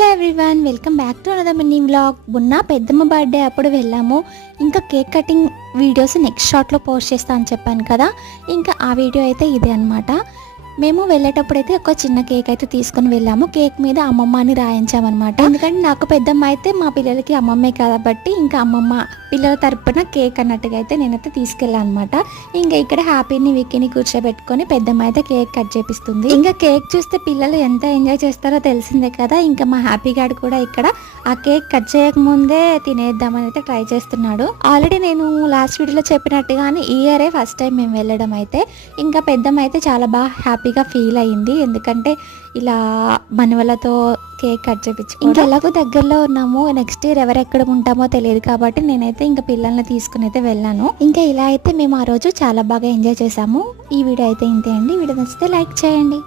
Hello everyone, welcome back to another mini vlog. మొన్న పెద్దమ్మ birthday అప్పుడు వెళ్ళాము. ఇంకా కేక్ కటింగ్ వీడియోస్ నెక్స్ట్ షార్ట్లో పోస్ట్ చేస్తా అని చెప్పాను కదా. ఇంకా ఆ వీడియో అయితే ఇదే అనమాట. మేము వెళ్ళేటప్పుడు అయితే ఒక చిన్న కేక్ అయితే తీసుకొని వెళ్ళాము. కేక్ మీద అమ్మమ్మ అని రాయించామన్నమాట. ఎందుకంటే నాకు పెద్దమ్మ అయితే మా పిల్లలకి అమ్మమ్మే కాబట్టి ఇంకా అమ్మమ్మ పిల్లల తరపున కేక్ అన్నట్టుగా అయితే నేనైతే తీసుకెళ్ళాను అనమాట. ఇంకా ఇక్కడ హ్యాపీని విక్కీని కూర్చోబెట్టుకొని పెద్దమ్మ అయితే కేక్ కట్ చేపిస్తుంది. ఇంకా కేక్ చూస్తే పిల్లలు ఎంత ఎంజాయ్ చేస్తారో తెలిసిందే కదా. ఇంకా మా హ్యాపీ గార్డ్ కూడా ఇక్కడ ఆ కేక్ కట్ చేయకముందే తినేద్దామని అయితే ట్రై చేస్తున్నాడు. ఆల్రెడీ నేను లాస్ట్ వీడియోలో చెప్పినట్టుగానే ఈ ఇయరే ఫస్ట్ టైం మేము వెళ్ళడం అయితే. ఇంకా పెద్దమ్మ అయితే చాలా బాగా హ్యాపీగా ఫీల్ అయ్యింది. ఎందుకంటే ఇలా మనవలతో కేక్ కట్ చేయించు. ఇంకా ఎలాగో దగ్గరలో ఉన్నాము. నెక్స్ట్ ఇయర్ ఎవరెక్కడ ఉంటామో తెలియదు కాబట్టి నేనైతే ఇంకా పిల్లల్ని తీసుకుని అయితే వెళ్ళాను. ఇంకా ఇలా అయితే మేము ఆ రోజు చాలా బాగా ఎంజాయ్ చేసాము. ఈ వీడియో అయితే ఇంతే అండి. వీడియో నచ్చితే లైక్ చేయండి.